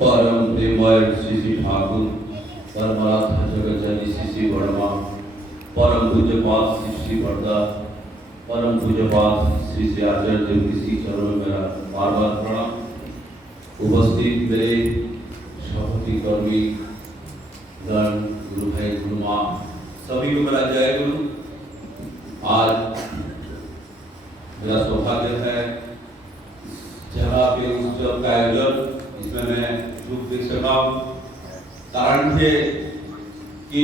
परम प्रेमय श्री ठाकुर परमाराध्य जगत श्री वर्मा परम पूज्यपाद श्री वर्दा परम पूज्यपाद श्री आचार्य देव श्री चरणों में मेरा बार बार प्रणाम। उपस्थित मेरे सहयोगी कर्मी गण गुरु भाई गुरु माँ सभी को मेरा जय गुरु। आज मेरा सौभाग्य है जगह पे उत्सव का आयोजन इसमें मैं रूप देख सका हूँ। कारण थे कि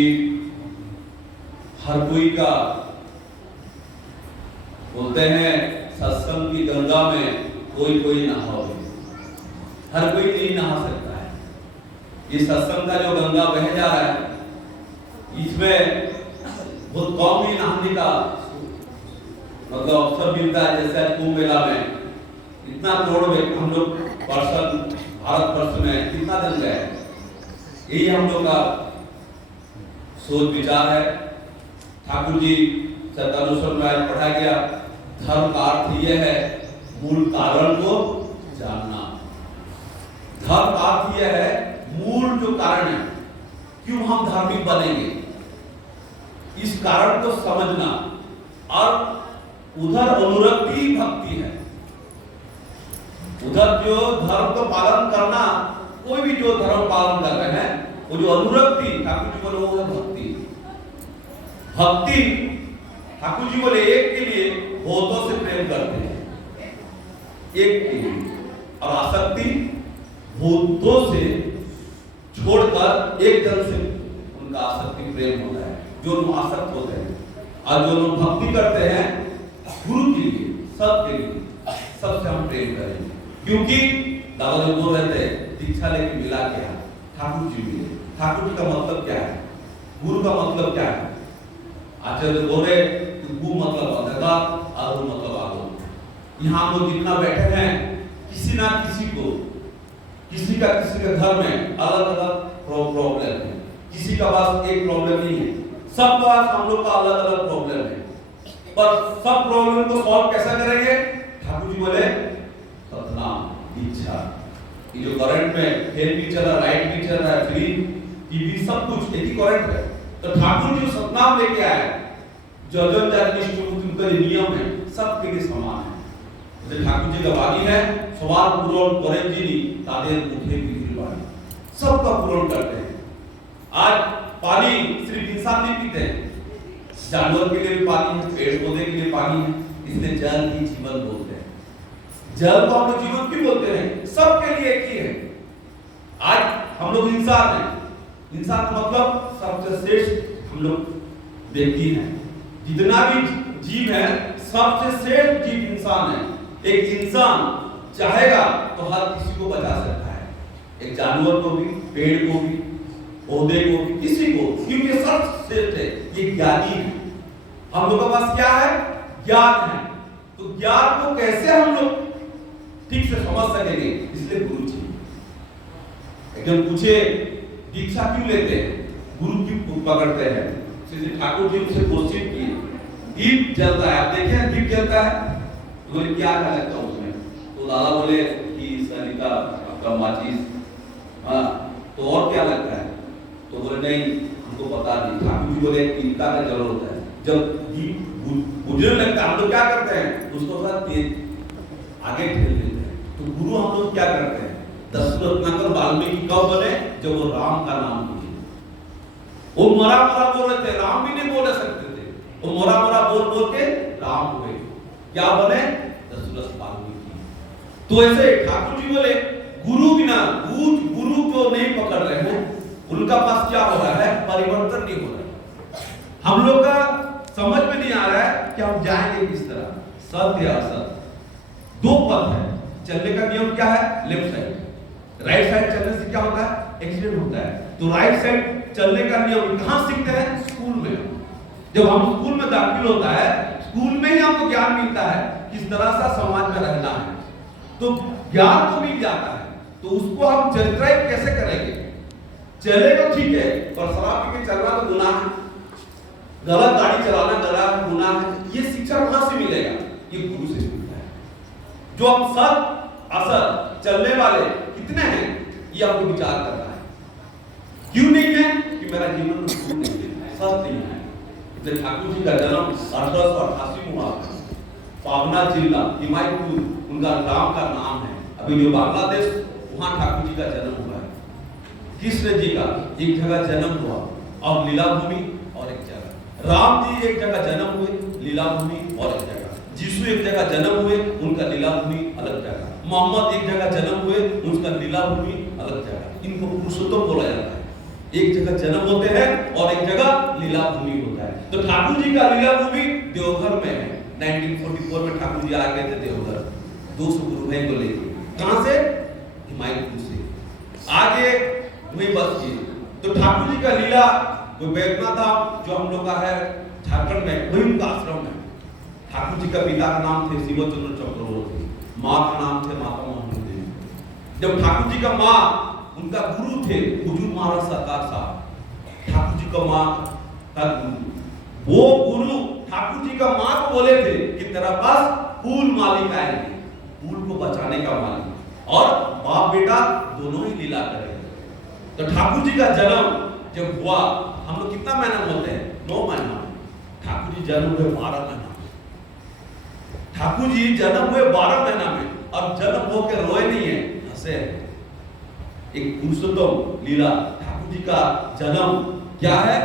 हर कोई का बोलते हैं सत्संग की गंगा में कोई कोई नहावे, हर कोई नहीं नहा सकता है। ये सत्संग का जो गंगा बह जा रहा है इसमें बहुत कम ही नहाने का मतलब अवसर मिलता है। जैसे कुंभ मेला में इतना करोड़ में हम लोग पर्सन भारत वर्ष में कितना दिन गए, यही हम लोग का सोच विचार है। ठाकुर जी सत्यानुस्वर में आज पढ़ा गया धर्म का अर्थ यह है मूल कारण को जानना। धर्म का अर्थ यह है मूल जो कारण है क्यों हम धार्मिक बनेंगे इस कारण को समझना। और उधर अनुरक्ति भक्ति है, उधर जो धर्म को पालन करना, कोई भी जो धर्म पालन कर रहे हैं वो जो अनुरक्ति ठाकुर जी बोले वो है भक्ति। भक्ति ठाकुर जी बोले एक के लिए बहुतों से प्रेम करते हैं, एक के लिए। और आसक्ति बहुतों से छोड़कर एक जन से उनका आसक्ति प्रेम होता है, जो लोग आसक्त होते हैं। और जो लोग भक्ति करते हैं गुरु के लिए सब के लिए सबसे हम प्रेम करेंगे। क्योंकि दादा जो बोल रहे थे दीक्षा लेके मिला क्या ठाकुर जी मिले। ठाकुर जी का मतलब क्या है, गुरु का मतलब क्या है। आचार्य बोल रहे गु मतलब अंधकार और मतलब आगो। यहाँ हम लोग जितना बैठे हैं किसी ना किसी को किसी का घर में अलग अलग प्रॉब्लम है। किसी का पास एक प्रॉब्लम नहीं है, सब पास हम लोग का अलग अलग प्रॉब्लम है। पर सब प्रॉब्लम को सॉल्व कैसे करेंगे। ठाकुर जी बोले सतनाम दीक्षा। ये जो करंट में फेल भी चल रहा, राइट भी चल रहा है, फ्री टीवी सब कुछ एक ही करंट है। तो ठाकुर जी सतनाम लेके आए जो उनका नियम है सबके लिए समान है। जैसे ठाकुर जी का वाणी है सवार पूर्ण करें जी तादेर मुखे की वाणी सबका पूर्ण करते हैं। आज पानी सिर्फ इंसान नहीं पीते हैं, जानवर के लिए भी पानी है, पेड़ पौधे के लिए पानी है, इसलिए जल ही जीवन बोलते हैं। जल को हम लोग जीवन क्यों बोलते हैं, सबके लिए एक ही है। आज हम लोग इंसान हैं, इंसान का मतलब सबसे श्रेष्ठ हम लोग व्यक्ति हैं। जितना भी जीव है सबसे श्रेष्ठ जीव इंसान है। एक इंसान चाहेगा तो हर किसी को बचा सकता है, एक जानवर को भी, पेड़ को भी, पौधे को भी, किसी को, क्योंकि सब श्रेष्ठ है। ये ज्ञानी है। हम लोग के पास क्या है, ज्ञान है। तो ज्ञान को कैसे हम लोग ठीक से समझ सकेंगे, इसलिए गुरु जी एकदम पूछे दीक्षा क्यों लेते हैं, गुरु क्यों पकड़ते हैं। श्री ठाकुर जी उनसे क्वेश्चन किए दीप जलता है, आप देखें दीप जलता है, तो बोले क्या लगता है उसमें। तो दादा बोले कि सरिता आपका माचिस, हाँ तो और क्या लगता है। तो बोले नहीं हमको पता नहीं। ठाकुर जी बोले इनका का जरूर होता है, जब दीप बुझने लगता है हम लोग क्या करते हैं उसको थोड़ा तेज आगे ठेल देते हैं। तो गुरु हम लोग क्या करते हैं, दशरथ नगर वाल्मीकि कब बने, जब वो राम का नाम लिए। वो मरा बोल रहे थे, राम भी नहीं बोल सकते थे, वो मरा बोल के राम हुए, क्या बने दशरथ वाल्मीकि। तो ऐसे ठाकुर जी बोले गुरु बिना गुरु को नहीं पकड़ रहे हैं, उनका पास क्या हो रहा है, परिवर्तन नहीं हो रहा है। हम लोग का समझ में नहीं आ रहा है कि हम जाएंगे किस तरह। सत्य असत्य दो पथ है, चलने का नियम क्या है, लेफ्ट साइड। राइट साइड चलने से क्या होता है, एक्सीडेंट होता है। तो राइट साइड चलने का नियम कहां सीखते हैं, स्कूल में। जब हम स्कूल में दाखिल होता है, स्कूल में ही हमको ज्ञान मिलता है किस तरह से समाज में रहना है। तो ज्ञान तो मिल जाता है, तो उसको हम चरित्रार्थ कैसे करेंगे। चले तो ठीक है, पर शराब पी के चलना तो गुनाह है, गलत गाड़ी चलाना गलत गुनाह है। ये शिक्षा कहां से मिलेगा, ये गुरु से मिलता है। जो हम सत असत चलने वाले कितने हैं, ये आपको विचार करना है। क्यों नहीं है? कि मेरा जीवन में सुख नहीं है, सच नहीं है। इसलिए ठाकुर जी का जन्म 1888 में हुआ। पावना जिला हिमायतपुर उनका गांव का नाम है। अभी जो बांग्लादेश, वहां ठाकुर जी का जन्म हुआ है। कृष्ण जी का एक जगह जन्म हुआ और लीला भूमि और एक जगह। राम जी एक जगह जन्म हुए, लीला भूमि और एक जगह। यीशु एक जगह जन्म हुए, उनका लीला भूमि अलग जगह। मोहम्मद एक जगह जन्म हुए, उनका लीला भूमि अलग जगह। इनको पुरुषोत्तम बोला जाता है। एक जगह जन्म होते हैं और एक जगह लीला भूमि होता है। तो ठाकुर जी का लीला भूमि देवघर में है। 1944 में ठाकुर जी आ गए थे देवघर 200 गुरु भाई को लेकर। कहां से? हिमायतपुर से। आगे वही बस की। तो ठाकुर जी का लीला वो बैठना था जो हम लोग का है झारखंड में, वही उनका आश्रम है। ठाकुर जी का पिता का नाम थे शिवचंद्र चक्रवर्ती, माँ का नाम थे माता मोहन देवी। जब ठाकुर जी का माँ उनका गुरु थे हुजूर महाराज सरकार साहब, ठाकुर जी का माँ का गुरु, वो गुरु ठाकुर जी का माँ को बोले थे कि तेरा पास फूल मालिक आएंगे, फूल को बचाने का मालिक, और बाप बेटा दोनों ही लीला करेंगे। तो ठाकुर जी का जन्म जब हुआ, हम लोग कितना महीना बोलते हैं? 9 महीना। ठाकुर जी जन्म हुए 12 महीना। ठाकुर जी जन्म हुए 12 महीना में, और जन्म होकर रोए नहीं है, हंसे हैं। एक पुरुषोत्तम लीला। ठाकुर जी का जन्म क्या है?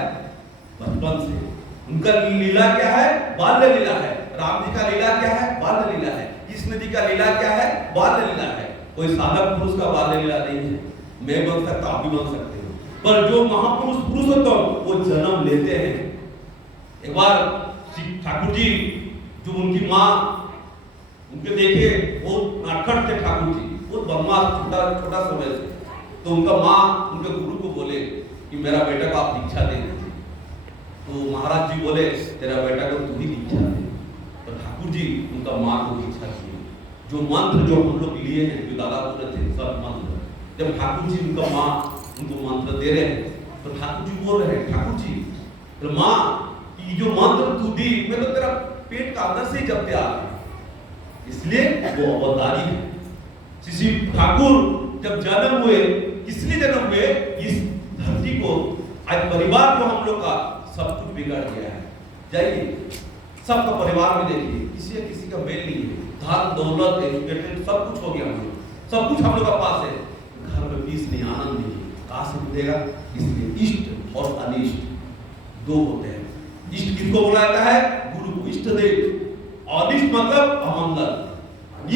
बचपन से। उनका लीला क्या है? बाल्य लीला है। राम जी का लीला क्या है? बाल्य लीला है। कृष्ण जी का लीला क्या है? बाल्य लीला है। कोई साधक पुरुष का बाल्य लीला नहीं है। मैं बन सकता, आप भी बन सकते हो, पर जो महापुरुष पुरुषोत्तम वो जन्म लेते हैं। एक बार ठाकुर जी जो उनकी माँ उनके देखे वो नटखट थे ठाकुर जी, वो बदमाश छोटा समय से। तो उनका माँ उनके गुरु को बोले कि मेरा बेटा को आप दीक्षा दे दीजिए। तो महाराज जी बोले तेरा बेटा को तू ही दीक्षा दे। तो ठाकुर जी उनका माँ को दीक्षा दिए। जो मंत्र जो हम लोग लिए हैं, जो दादा बोले थे सब मंत्र, जब ठाकुर जी उनका माँ उनको मंत्र दे रहे हैं तो ठाकुर जी बोल रहे हैं, ठाकुर जी तो माँ ये जो मंत्र तू दी, मैं तो तेरा पेट का अंदर से ही जब तैयार है, इसलिए वो अवतारी है। श्री ठाकुर जब जन्म हुए, किस लिए जन्म हुए? इस धरती को आज परिवार जो हम लोग का सब कुछ बिगड़ गया है। जाइए सबका परिवार में देखिए, किसी का मेल नहीं है। धन दौलत एजुकेटेड सब कुछ हो गया, हम लोग सब कुछ हम लोग का पास है, घर में पीस नहीं, आनंद नहीं। कहां से मिलेगा? इसलिए इष्ट और अनिष्ट दो होते हैं। इष्ट किसको बोला जाता है? गुरु को, इष्ट देव। अनिष्ट मतलब अमंगल,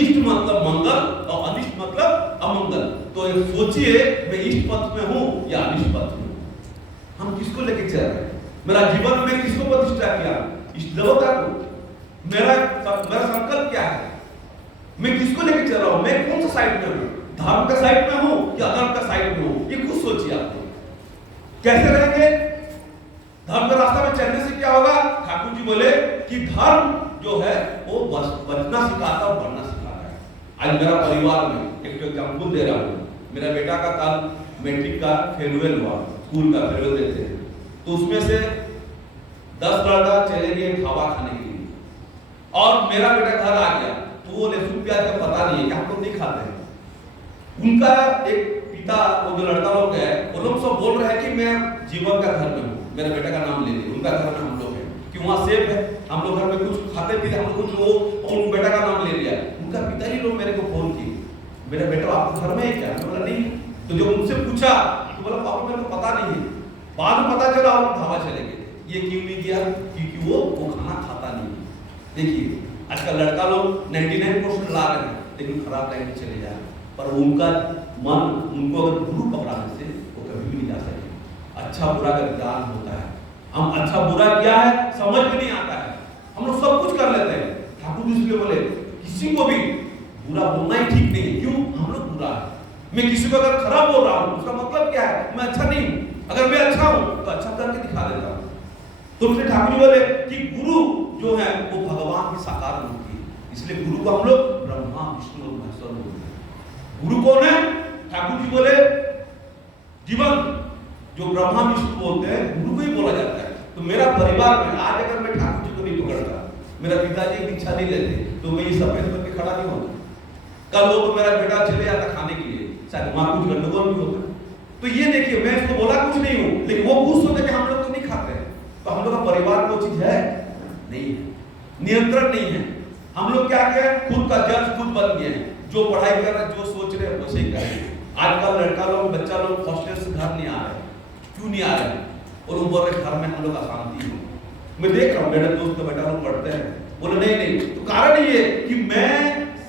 इष्ट मतलब मंगल और अनिष्ट मतलब अमंगल। तो सोचिए मैं इष्ट पथ में हूं या अनिष्ट पथ में? हम किसको लेके चल रहे हैं? मेरा जीवन में किसको प्रतिष्ठा किया? इष्ट देवता को। मेरा संकल्प क्या है? मैं किसको लेके चल रहा हूं? मैं कौन सा साइड में हूं? धर्म का साइड में हूं या अधर्म का साइड में हूं? ये खुद सोचिए आप कैसे रहेंगे। धर्म का रास्ता में चलने से क्या होगा? ठाकुर जी बोले कि धर्म जो है वो बचना सिखाता और बढ़ना सिखाता है। आज मेरा परिवार में एक एग्जाम्पल दे रहा हूँ। मेरा बेटा का कल मैट्रिक का फेयरवेल हुआ, स्कूल का फेयरवेल देते हैं, तो उसमें से 10 लड़का चले गए खावा खाने के लिए, और मेरा बेटा घर आ गया तो वो लहसुन प्याज का पता नहीं है कि हम लोग नहीं खाते हैं। उनका एक पिता, वो जो लड़का लोग है, वो लोग सब बोल रहे हैं कि मैं जीवन का घर में हूँ, मेरे बेटा का नाम ले लिया। उनका घर में हम लोग हैं कि वहाँ सेफ है, हम लोग घर में कुछ खाते पीते, हम लोग कुछ वो, और उन बेटा का नाम ले लिया। उनका पिता ही लोग मेरे को फोन किए, मेरा बेटा आपके घर में है क्या? मैं बोला नहीं। तो जब उनसे पूछा तो बोला पापा मेरे को पता नहीं है। बाद में पता चला और धावा चले गए। ये क्यों नहीं किया? क्योंकि वो खाना खाता नहीं है। देखिए आजकल लड़का लोग 99% ला रहे हैं, लेकिन खराब लाइन में चले जा रहे हैं। पर उनका मन, उनको अगर गुरु पकड़ाने से वो कभी भी नहीं जा सके। अच्छा बुरा का ज्ञान होता है, हम अच्छा बुरा क्या है समझ में नहीं आता है, हम लोग सब कुछ कर लेते हैं। ठाकुर जी इसलिए बोले किसी को भी बुरा बोलना ही ठीक नहीं है। क्यों? हम लोग बुरा है। मैं किसी को अगर खराब बोल रहा हूँ उसका मतलब क्या है? मैं अच्छा नहीं हूँ। अगर मैं अच्छा हूँ तो अच्छा करके दिखा देता हूँ। तो फिर ठाकुर जी बोले कि गुरु जो है वो भगवान की साकार मूर्ति है, इसलिए गुरु को हम लोग ब्रह्मा विष्णु और महेश्वर बोलते हैं। गुरु कौन है? ठाकुर जी बोले जीवन जो ब्रह्मा विष्णु बोलते हैं, गुरु को ही बोला जाता है। तो मेरा परिवार में आज अगर मैं ठाकुर जी को नहीं पकड़ता, मेरा पिताजी दीक्षा नहीं लेते, तो मैं ये सफेद करके खड़ा नहीं होता। कल वो तो मेरा बेटा चले जाता खाने के लिए, शायद वहां कुछ गंडगोल भी होता। तो ये देखिए, मैं इसको बोला कुछ नहीं हूं, लेकिन वो खुश होते कि हम लोग तो नहीं खाते, तो हम लोग का परिवार को चीज है नहीं है, नियंत्रण नहीं है। हम लोग क्या किया, खुद का जज खुद बन गए हैं, जो पढ़ाई कर रहे हैं, जो सोच रहे हैं वैसे ही कर रहे हैं। आजकल लड़का लोग, बच्चा लोग हॉस्टल से घर नहीं आ रहे, क्यों नहीं आ रहे? और वो बोल रहे घर में हम लोग अशांति है। मैं देख रहा हूँ मेरे दोस्त का बेटा लोग पढ़ते हैं, बोले नहीं नहीं, तो कारण ये कि मैं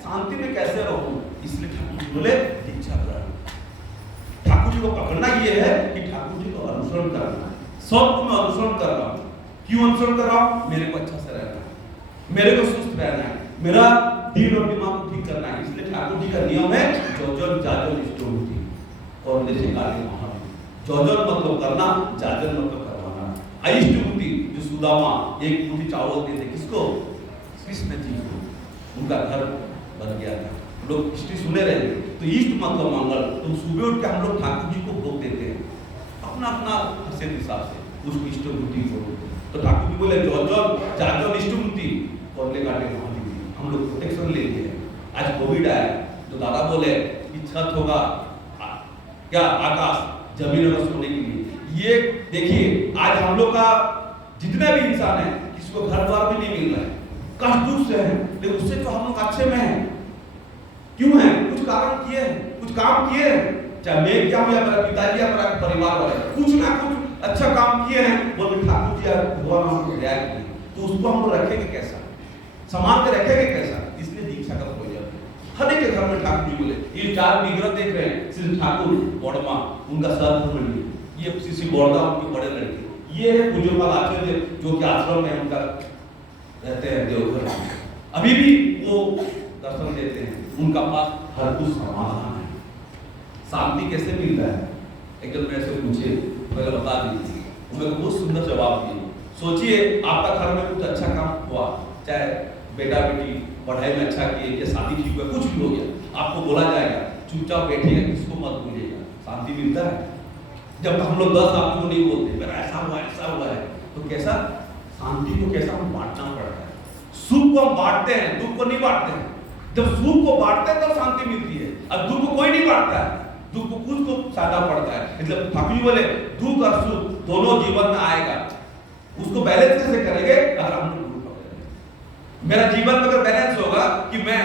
शांति में कैसे रहूं, इसलिए ठाकुर जी बोले दीक्षा ग्रहण। ठाकुर जी को पकड़ना ये है कि ठाकुर जी को अनुसरण करना है। सब मैं अनुसरण कर रहा हूँ, क्यों अनुसरण कर रहा हूँ? मेरे को अच्छा से रहना है, मेरे को सुस्त रहना है, मेरा दिल और दिमाग को ठीक करना है। इसलिए ठाकुर जी का नियम है जोजन जाजन इष्टोमुति और जैसे कार्य महावीर। जोजन मतलब करना, जाजन मतलब करवाना। अइष्टमुति जो सुदामा एक मुट्ठी चावल देते किसको? कृष्ण जी को, उनका घर बन गया था। लोग हिस्ट्री सुने रहे थे, तो इष्ट मतलब मंगल। तो सुबह उठ के हम लोग ठाकुर जी को भोग देते हैं अपना अपना हर्षित हिसाब से, उसको इष्टमुति को। तो ठाकुर जी बोले जोजन जाजन इष्टमुति और ले काटे महावीर। हम लोग प्रोटेक्शन लेते हैं। आज कोविड आया तो दादा बोले कि छत होगा क्या, आकाश जमीन होगा सोने के लिए। ये देखिए, आज हम लोग का जितने भी इंसान है, किसी को घर द्वार भी नहीं मिल रहा है, कष्ट दुख से है, लेकिन उससे तो हम लोग अच्छे में हैं। क्यों है? कुछ कारण किए, कुछ काम किए, चाहे मैं क्या हूं या मेरा पिताजी या मेरा परिवार वाले, कुछ ना कुछ अच्छा काम किए हैं। बोले ठाकुर जी भगवान हमको दया की, तो उसको हम लोग रखेंगे कैसा, संभाल के रखेंगे कैसा? इसलिए दीक्षा का प्रयोजन है। हर एक के घर में ठाकुर जी बोले, ये 4 विग्रह देख रहे हैं, श्री ठाकुर बड़मा उनका सहधर्मणी, ये श्री बोरदा उनके बड़े लड़के, ये है पूज्यपाल आचार्य जो कि आश्रम में उनका रहते हैं देवघर। अभी भी वो दर्शन देते हैं, उनका पास हर कुछ समाधान है। शांति कैसे मिलता है? एक जन मेरे से पूछे, मैं बता दीजिए, उन्होंने बहुत सुंदर जवाब दिए। सोचिए आपका घर में कुछ अच्छा काम हुआ, चाहे बेटा बेटी पढ़ाई में अच्छा किए या शादी ठीक हुआ, कुछ भी हो गया, आपको बोला जाएगा चुपचाप बैठिएगा, किसको मत बोलिएगा। शांति मिलता है? जब तक हम लोग 10 आदमी को नहीं बोलते मेरा ऐसा हुआ है, तो कैसा शांति को कैसा हम बांटना पड़ता है। सुख को हम बांटते हैं, दुख को नहीं बांटते हैं। जब सुख को बांटते हैं तब तो शांति मिलती है, और दुख को कोई नहीं बांटता है, दुख को खुद को साधा पड़ता है। मतलब ठाकुर जी बोले दुख और सुख दोनों जीवन में आएगा, उसको बैलेंस कैसे करेंगे? अगर हम लोग मेरा जीवन में अगर बैलेंस होगा कि मैं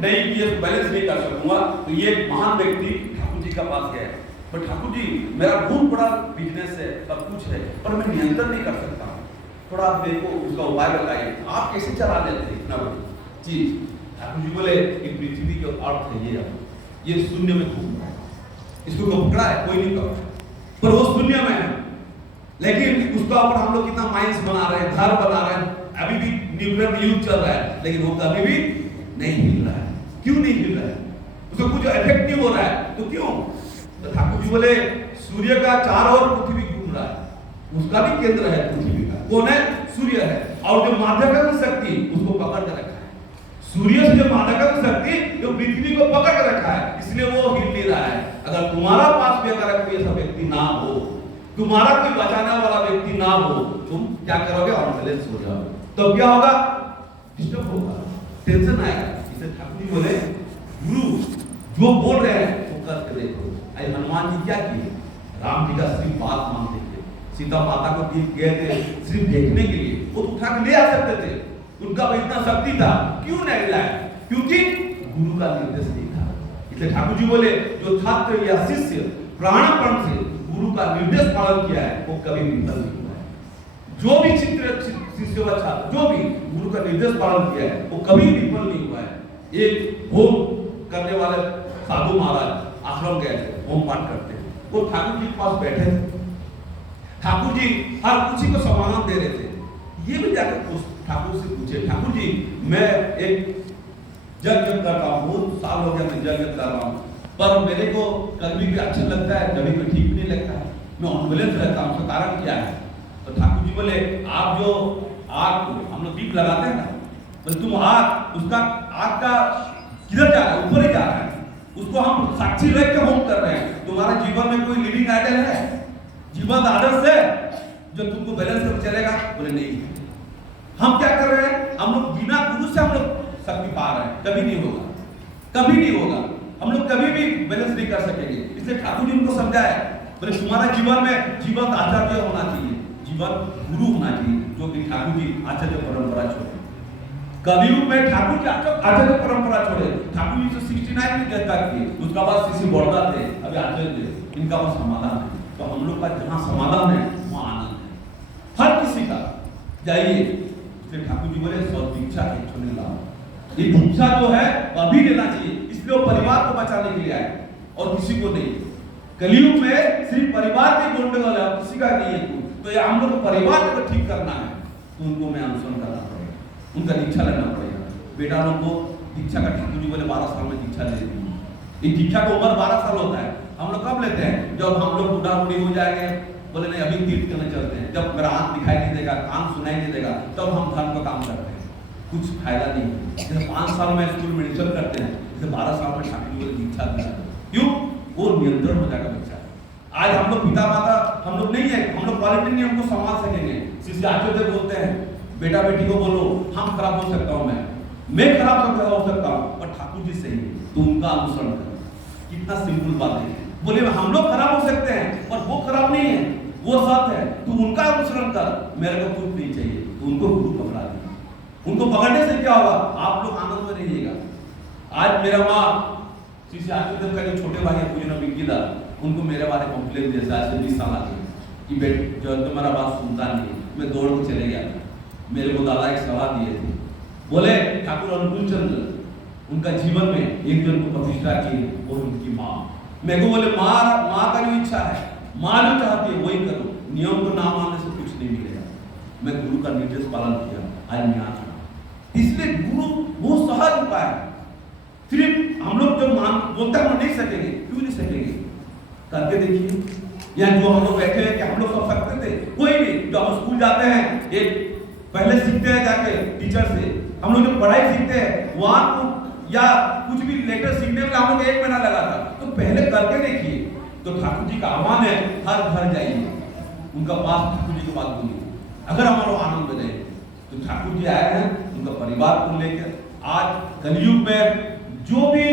नहीं ये बैलेंस नहीं कर सकूंगा, तो ये महान व्यक्ति ठाकुर जी का पास गया, पर ठाकुर जी मेरा बहुत बड़ा बिजनेस है, सब कुछ है, पर मैं नियंत्रण नहीं कर सकता हूँ, थोड़ा आप मेरे को उसका उपाय बताइए, आप कैसे चला लेते हैं इतना बड़ी चीज? ठाकुर जी बोले कि पृथ्वी के अर्थ है ये शून्य में घूम रहा है, इसको पकड़ा है कोई नहीं पकड़ा, पर वो शून्य में है, लेकिन उसका ऊपर हम लोग कितना माइंस बना रहे हैं, घर बना रहे हैं, अभी भी न्यूक्लियर युद्ध चल रहा है, लेकिन वो कभी भी नहीं हिल रहा है। क्यों नहीं हिल रहा है? उसको कुछ इफेक्ट नहीं हो रहा है, तो क्यों? तो ठाकुर जी बोले सूर्य का चारों ओर पृथ्वी घूम रहा है, उसका भी केंद्र है पृथ्वी का, कौन है? सूर्य है, और जो माध्यमिक शक्ति उसको पकड़ कर रखा है। सूर्य से जो माध्यमिक शक्ति जो पृथ्वी को पकड़ कर रखा है, इसलिए वो हिल नहीं रहा है। अगर तुम्हारा पास भी अगर कोई ऐसा व्यक्ति ना हो, तुम्हारा कोई बचाने वाला व्यक्ति ना हो, तुम क्या करोगे? अनबैलेंस हो जाओगे, तो क्या होगा? डिस्टर्ब होगा, टेंशन आएगा। इसलिए ठाकुर जी बोले गुरु जो बोल रहे हैं वो करके देखो। आई हनुमान जी क्या किए? राम जी का सिर्फ बात मानते थे, सीता माता को दीप गए थे सिर्फ देखने के लिए, वो उठा के ले आ सकते थे, उनका इतना शक्ति था, क्यों नहीं लाया? क्योंकि गुरु का निर्देश नहीं था। इसलिए ठाकुर जी बोले जो छात्र या शिष्य प्राणपण से गुरु का निर्देश पालन किया है वो कभी विफल नहीं हुआ है। जो भी शिष्य व छात्र जो भी गुरु का निर्देश पालन किया है वो कभी विफल नहीं हुआ है। एक होम करने वाले साधु महाराज आश्रम गए थे, होम पाठ करते हैं, वो ठाकुर जी के पास बैठे थे, ठाकुर जी हर किसी को समाधान दे रहे थे। ये भी जाकर ठाकुर से पूछे, ठाकुर जी मैं एक यज्ञ कर रहा हूँ, बहुत साल हो गया मैं यज्ञ कर रहा हूँ, पर मेरे को कभी भी अच्छा लगता है, कभी भी ठीक नहीं लगता है, मैं अनबैलेंस रहता हूँ, उसका कारण क्या है? तो ठाकुर जी बोले आप जो आग हम लोग दीप लगाते हैं ना, बोले तुम आग, उसका आग का किधर जा रहा है? ऊपर ही जा रहा है, उसको हम साक्षी रख के होम कर रहे हैं। तुम्हारा जीवन में कोई लिविंग आइडल है, जीवन आदर्श है जो तुमको बैलेंस कर चलेगा? बोले नहीं। हम क्या कर रहे हैं? हम लोग बिना गुरु से हम लोग शक्ति पा रहे हैं, कभी नहीं होगा, कभी नहीं होगा। हम लोग कभी भी भी बैलेंस नहीं कर सकेंगे। इसलिए ठाकुर जी उनको समझाया, बोले तुम्हारा जीवन में जीवन आचार्य होना चाहिए, जीवन गुरु होना चाहिए, जो कि ठाकुर जी आचार्य परंपरा छोड़े। कलयुग में ठाकुर जी आचार्य परंपरा छोड़े। ठाकुर जी तो 69 में कहता किए, उसका बाद शिष्य बड़दा थे, अभी आचार्य, इनका वो समाधान है। तो हम लोग का जहाँ समाधान है वहाँ आनंद है हर किसी का। जाइए, इसलिए ठाकुर जी बोले सब दीक्षा एक छोड़ने लाओ। ये दीक्षा जो है अभी लेना चाहिए, इसलिए वो परिवार को बचाने के लिए आए और किसी को नहीं। कलयुग में सिर्फ परिवार के गोंडल है, किसी का नहीं है। तो ये हम लोग को परिवार को ठीक करना है, तो उनको मैं अनुसरण करना पड़ेगा, उनका दीक्षा लेना पड़ेगा। बेटा लोग को दीक्षा का ठाकुर जी बोले 12 साल में दीक्षा ले ली। ये दीक्षा का उम्र 12 साल होता है। हम लोग कब लेते हैं? जब हम लोग बूढ़ा बूढ़ी हो जाएंगे, बोले नहीं अभी तीर्थ करने चलते हैं, जब मेरा आंख दिखाई नहीं देगा, कान सुनाई नहीं देगा, तब हम धर्म का काम करते हैं। कुछ फायदा नहीं है। जैसे 5 साल में स्कूल में एडमिशन करते हैं, जैसे 12 साल में ठाकुर जी दीक्षा दिया। क्यों? वो नियंत्रण हो जाएगा बच्चा। आज हम लोग पिता माता हम लोग नहीं है, हम लोग क्वालिटी नहीं हमको संभाल सकेंगे। शिष्य आचार्य बोलते हैं बेटा बेटी को बोलो हम खराब हो सकता हूँ, मैं खराब हो सकता हूँ, पर ठाकुर जी सही है तो उनका अनुसरण करो। कितना सिंपल बात है। बोले हम लोग खराब हो सकते हैं पर वो खराब नहीं है, वो सत्य है, तू उनका अनुसरण कर, मेरे को कुछ नहीं चाहिए। तो उनको गुरु पकड़ा दिया। उनको पकड़ने से क्या होगा? आप लोग आनंद में रहिएगा। आज मेरा माँ शिष्य आचार्य का जो छोटे भाई है पूजना बिंकीदा, उनको मेरे बारे में कंप्लेन दिया आज से 20 साल आगे कि बेटे जो तुम्हारा बात सुनता नहीं। मैं दौड़ के चले गया। मेरे को दादा एक सलाह दिए थे, बोले ठाकुर अनुकूल चंद्र उनका जीवन में एक जन को प्रतिष्ठा की और उनकी माँ। मेरे को बोले माँ का जो इच्छा है, माँ जो चाहती है वही करो, नियम को ना मानने से कुछ नहीं मिलेगा। मैं गुरु का निर्देश पालन किया, आज मैं आ चुका। इसलिए गुरु बहुत सहज उपाय है। सिर्फ हम लोग जब बोलते हैं हम नहीं सकेंगे, क्यों नहीं सकेंगे? करके देखिए। या जो हम लोग बैठे हैं कि हम लोग सब सकते थे, कोई नहीं। जो हम स्कूल जाते हैं एक पहले सीखते हैं जाके टीचर से, हम लोग जो पढ़ाई सीखते हैं वहां को या कुछ भी लेटर सीखने में हम लोग 1 महीना लगा था। तो पहले करके देखिए। तो ठाकुर जी का आह्वान है हर घर जाइए, उनका पास ठाकुर जी की बात बोलिए। अगर हमारा आनंद में रहे तो ठाकुर जी आए हैं उनका परिवार को लेकर। आज कलयुग में जो भी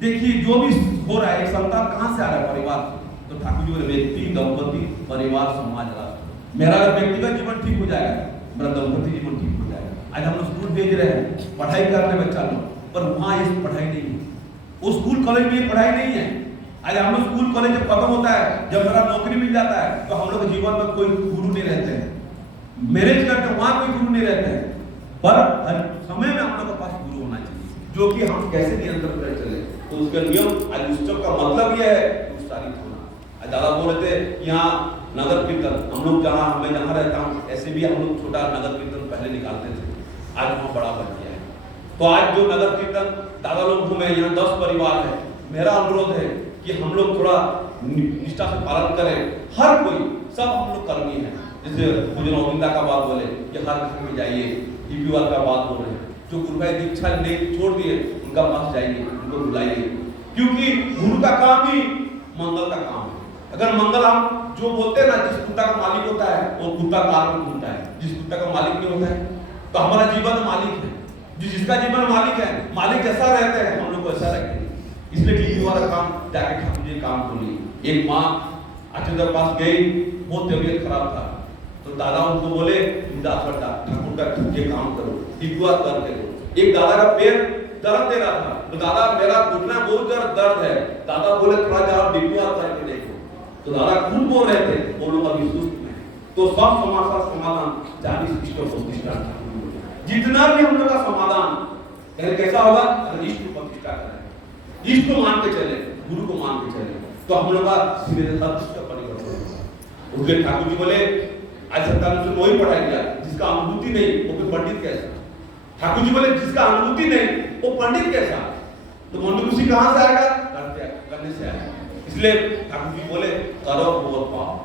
देखिए जो भी हो रहा है, एक संतान कहां से आ रहा है? परिवार से। तो ठाकुर जी बोले व्यक्ति दंपति परिवार समाज राष्ट्र। मेरा व्यक्तिगत जीवन ठीक हो जाएगा, मेरा दंपति जीवन ठीक हो जाएगा। आज हम लोग स्कूल भेज रहे हैं पढ़ाई करने बच्चा लोग, पर वहां ये पढ़ाई नहीं है। वो स्कूल कॉलेज में ये पढ़ाई नहीं है। आज हम लोग स्कूल कॉलेज जब खत्म होता है, जब मेरा नौकरी मिल जाता है, तो हम लोग के जीवन में कोई गुरु नहीं रहते हैं। मैरिज करते वहां कोई गुरु नहीं रहते हैं, पर हर समय में हम लोग के पास गुरु होना चाहिए, जो कि हम कैसे नियंत्रण कर चले। तो उसका नियम आज उत्सव का मतलब यह है उत्साहित होना। आज दादा बोल रहे थे यहाँ नगर कीर्तन, हम लोग जहाँ मैं जहाँ रहता हूँ ऐसे भी हम लोग छोटा नगर कीर्तन पहले निकालते थे, आज वहाँ बड़ा बन गया है। तो आज जो नगर कीर्तन दादा लोग घूमे, यहाँ 10 परिवार है। मेरा अनुरोध है कि हम लोग थोड़ा निष्ठा से पालन करें। हर कोई सब हम लोग कर्मी है। जैसे पूजन गोविंदा का बात बोले कि हर घर में जाइए, डीपीआर का बात बोल रहे हैं, जो गुरु भाई दीक्षा ले छोड़ दिए उनका पास जाइए, उनको बुलाइए, क्योंकि गुरु का काम ही मंगल का काम है। अगर मंगल हम जो बोलते हैं ना, जिस कुत्ता का मालिक होता है वो कुत्ता कार में घूमता है, जिस कुत्ता का मालिक नहीं होता है। तो हमारा जीवन मालिक है, जिसका जीवन मालिक है, मालिक जैसा रहते हैं हम लोग वैसा रखेंगे। इसलिए डीपी वाला काम जाके ठाकुर जी काम बोलिए। एक माँ आचार्य के पास गई, बहुत तबीयत खराब था, तो दादा उनको बोले ठाकुर का ये काम करो, डीपीआर करके दो। एक दादा का पैर दर्द दे रहा था, तो दादा मेरा घुटना बहुत दर्द है, दादा बोले थोड़ा जाओ डीपीआर करके देखो। तो दादा खूब बोल रहे थे, वो लोग अभी सुस्त में। तो सब समस्या समाधान 40 इष्ट प्रतिष्ठा, जितना भी हम लोग का समाधान कैसा होगा? अगर इष्ट प्रतिष्ठा करें, इष्ट को मान के चले, गुरु को मान के चले, तो हम लोग का सीधे का परिवर्तन होगा। उसके ठाकुर जी बोले आज सरकार ने वही पढ़ाई दिया, जिसका अनुभूति नहीं वो फिर पंडित कैसा? ठाकुर जी बोले जिसका अनुभूति नहीं वो पंडित कैसा? तो मंडूसी कहां से आएगा? करने से आएगा। इसलिए ठाकुर जी बोले करो बहुत पाओ।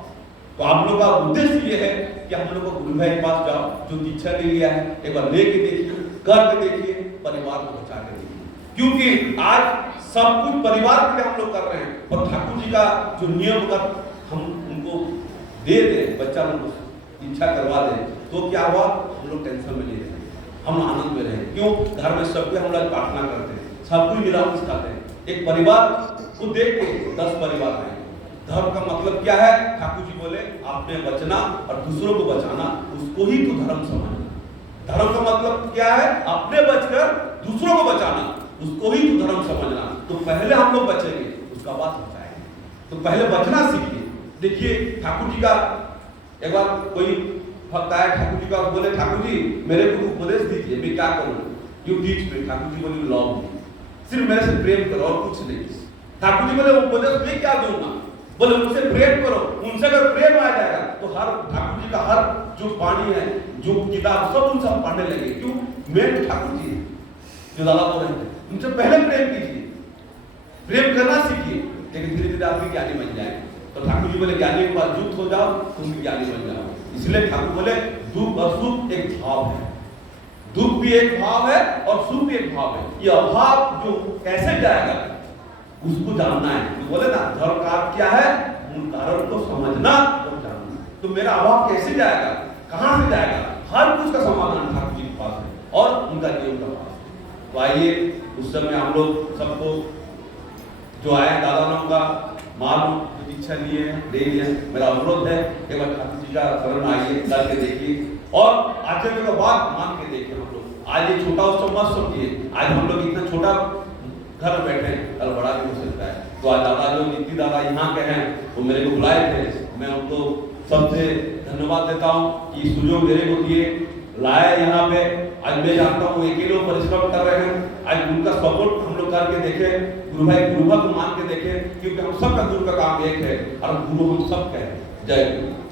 तो आप लोग का उद्देश्य ये है कि हम लोग को गुरु भाई के पास जाओ, जो दीक्षा ले लिया है एक बार लेके देखिए, करके देखिए, परिवार को बचा के देखिए। क्योंकि आज सब कुछ परिवार के लिए हम लोग कर रहे हैं, और ठाकुर जी का जो नियम का हम उनको दे दें, बच्चा लोग को दीक्षा करवा दें, तो क्या हुआ? हम लोग टेंशन में नहीं रहे, हम आनंद में रहे। क्यों? घर में सबके हम लोग प्रार्थना करते हैं, सब कोई निरामिष खाते हैं, एक परिवार को देख के 10 परिवार हैं। धर्म का मतलब क्या है? ठाकुर जी बोले आपने बचना और दूसरों को बचाना, उसको ही तो धर्म समझना। धर्म का मतलब क्या है? अपने बचकर दूसरों को बचाना, उसको ही तो धर्म समझना। तो पहले हम लोग बचेंगे, उसका बाद बचाएंगे। तो पहले बचना सीखिए। देखिए ठाकुर जी का एक बार कोई भक्त आया ठाकुर जी का, बोले ठाकुर जी मेरे को उपदेश दीजिए, मैं क्या करूं? You teach me. Thakur ji बोले लव मी, सिर्फ मेरे से प्रेम करो और कुछ नहीं। ठाकुर जी बोले उपदेश मैं क्या दूंगा? बोले उनसे प्रेम करो, उनसे अगर प्रेम आ जाएगा तो हर ठाकुर जी का हर जो वाणी है, जो किताब, सब उनसे हम पढ़ने लगे। क्यों? मेन ठाकुर जी जो दादा बोल रहे थे, उनसे पहले प्रेम कीजिए, प्रेम करना सीखिए, लेकिन धीरे धीरे आप भी ज्ञानी बन जाएंगे। तो ठाकुर जी बोले ज्ञानी के पास युक्त हो जाओ, तुम भी ज्ञानी बन जाओ। इसलिए ठाकुर बोले दुख और सुख एक भाव है, दुख भी एक भाव है और सुख भी एक भाव है। ये अभाव जो कैसे जाएगा उसको जानना है। तो बोले ना धर्म का अर्थ क्या है? मूल कारण को समझना और जानना। तो मेरा अभाव कैसे जाएगा, कहां से जाएगा? हर कुछ का समाधान ठाकुर जी के पास है और उनका जीवन का पास है। तो आइए उस समय हम लोग सबको जो आए दादा नाम का मालूम इच्छा लिए दे दिया। मेरा अनुरोध है एक बार ठाकुर जी का शरण आइए, करके देखिए और आचरण के बाद मान के देखिए। हम लोग आज ये छोटा उत्सव मत समझिए, आज हम लोग इतना छोटा घर में बैठे हैं, कल बड़ा भी हो सकता है। तो आज दादा जो नीति दादा यहाँ के हैं वो मेरे को बुलाए थे, मैं उनको सबसे धन्यवाद देता हूँ कि सुजोग मेरे को दिए, लाए यहाँ पे। आज मैं जानता हूँ अकेले वो परिश्रम कर रहे हैं, आज उनका सपोर्ट हम लोग करके देखे, गुरु भाई गुरु को मान के देखे, क्योंकि हम सबका गुरु का काम एक है और गुरु हम सब का है। जय गुरु।